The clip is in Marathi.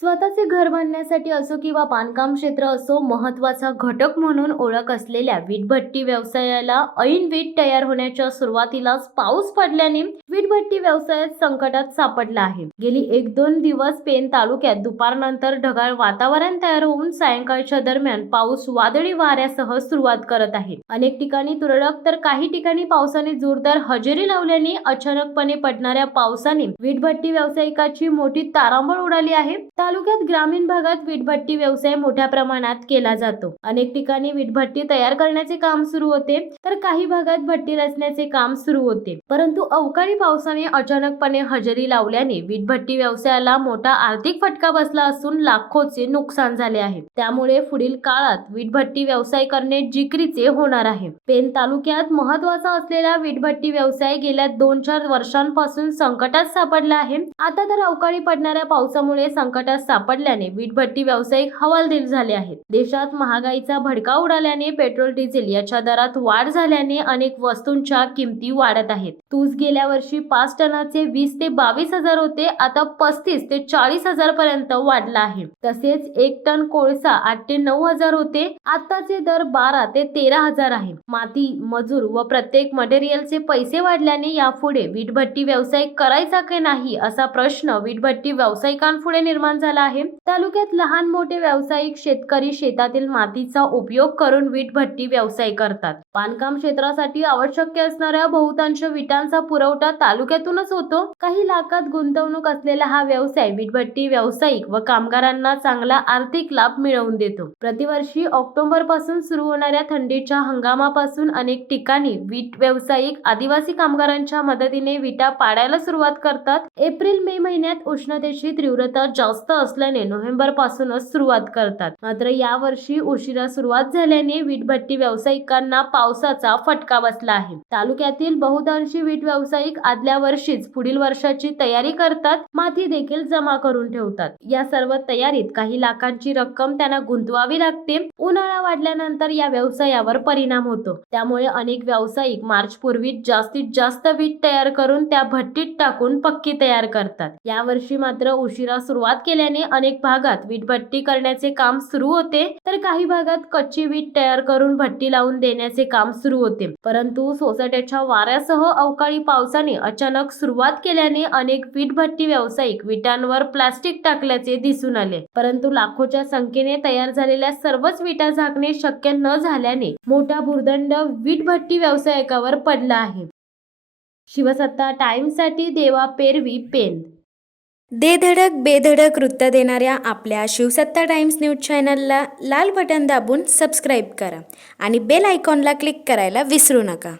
स्वतःचे घर बांधण्यासाठी असो किंवा बांधकाम क्षेत्र असो, महत्त्वाचा घटक म्हणून ओळख असलेल्या वीटभट्टी व्यवसायाला ऐन वीट तयार होण्याच्या सुरुवातीलाच पाऊस पडल्याने वीटभट्टी व्यवसायात संकटात सापडला आहे। गेली 1-2 दिवस पेन तालुक्यात दुपारनंतर ढगाळ वातावरण तयार होऊन सायंकाळच्या दरम्यान पाऊस वादळी वाऱ्यासह सुरुवात करत आहे। अनेक ठिकाणी तुरळक तर काही ठिकाणी पावसाने जोरदार हजेरी लावल्याने अचानकपणे पडणाऱ्या पावसाने वीटभट्टी व्यावसायिकाची मोठी तारांबळ उडाली आहे। तालुक्यात ग्रामीण भागात वीटभट्टी व्यवसाय मोठ्या प्रमाणात केला जातो। अनेक ठिकाणी वीटभट्टी तयार करण्याचे काम सुरू होते, तर काही भागात भट्टी रचण्याचे काम सुरू होते। परंतु अवकाळी पावसाने अचानकपणे हजेरी लावल्याने वीटभट्टी व्यवसायाला मोठा आर्थिक फटका बसला असून लाखोचे नुकसान झाले आहे। त्यामुळे पुढील काळात वीटभट्टी व्यवसाय करणे जिकिरीचे होणार आहे। पेन तालुक्यात महत्त्वाचा असलेला वीटभट्टी व्यवसाय गेल्या 2-4 वर्षांपासून संकटात सापडला आहे। आता तर अवकाळी पडणाऱ्या पावसामुळे संकटात सापडल्याने वीटभट्टी व्यावसायिक हवालदिल झाले आहेत। देशात महागाईचा भडका उडाल्याने पेट्रोल डिझेल याच्या दरात वाढ झाल्याने अनेक वस्तूंच्या किमती वाढत आहेत। तूस गेल्या वर्षी 5 टनाचे 20 ते 22 हजार होते, आता 35 ते 40 हजार पर्यंत वाढला आहे। तसेच 1 टन कोळसा 8 ते 9 हजार होते, आताचे दर 12 ते 13 हजार आहे। माती, मजूर व प्रत्येक मटेरियलचे पैसे वाढल्याने यापुढे वीटभट्टी व्यवसाय करायचा की नाही असा प्रश्न वीटभट्टी व्यावसायिकांपुढे निर्माण झाला आहे। तालुक्यात लहान मोठे व्यावसायिक शेतकरी शेतातील मातीचा उपयोग करून वीटभट्टी व्यवसाय करतात। बांधकाम क्षेत्रासाठी आवश्यक असणाऱ्या बहुतांश विटांचा पुरवठा तालुक्यातूनच होतो। काही लाखात गुंतवणूक असलेला हा व्यवसाय वीटभट्टी व्यावसायिक व कामगारांना चांगला आर्थिक लाभ मिळवून देतो। प्रतिवर्षी ऑक्टोबर पासून सुरू होणाऱ्या थंडीच्या हंगामापासून अनेक ठिकाणी वीट व्यावसायिक आदिवासी कामगारांच्या मदतीने विटा पाडायला सुरुवात करतात। एप्रिल-मे महिन्यात उष्णतेची तीव्रता जास्त असल्याने नोव्हेंबर पासूनच सुरुवात करतात। मात्र यावर्षी उशिरा सुरुवात झाल्याने वीटभट्टी व्यावसायिकांना पावसाचा फटका बसला आहे। तालुक्यातील बहुतांशी वीट व्यावसायिक आदल्या वर्षीच पुढील वर्षाची तयारी करतात, माती देखील जमा करून ठेवतात। या सर्व तयारीत काही लाखांची रक्कम त्यांना गुंतवावी लागते। उन्हाळा वाढल्यानंतर या व्यवसायावर परिणाम होतो, त्यामुळे अनेक व्यावसायिक मार्च पूर्वी जास्तीत जास्त वीट तयार करून त्या भट्टीत टाकून पक्की तयार करतात। यावर्षी मात्र उशिरा सुरुवात केल्याने अनेक भागात वीटभट्टी करण्याचे काम सुरू होते, तर काही भागात कच्ची वीट तयार करून भट्टी लावून देण्याचे काम सुरू होते। परंतु सोसाट्याच्या वाऱ्यासह अवकाळी पावसाने अचानक सुरुवात केल्याने अनेक वीटभट्टी व्यावसायिक विटांवर प्लास्टिक टाकल्याचे दिसून आले। परंतु लाखोच्या संख्येने तयार झालेल्या सर्वच विटा झाकणे शक्य न झाल्याने मोठा भुर्दंड वीटभट्टी व्यावसायिकावर पडला आहे। शिवसत्ता टाइम्ससाठी देवा पेरवी, पेन। दे धडक बेधडक वृत्त देणाऱ्या आपल्या शिवसत्ता टाइम्स न्यूज चॅनलला लाल बटन दाबून सबस्क्राईब करा आणि बेल आयकॉनला क्लिक करायला विसरू नका।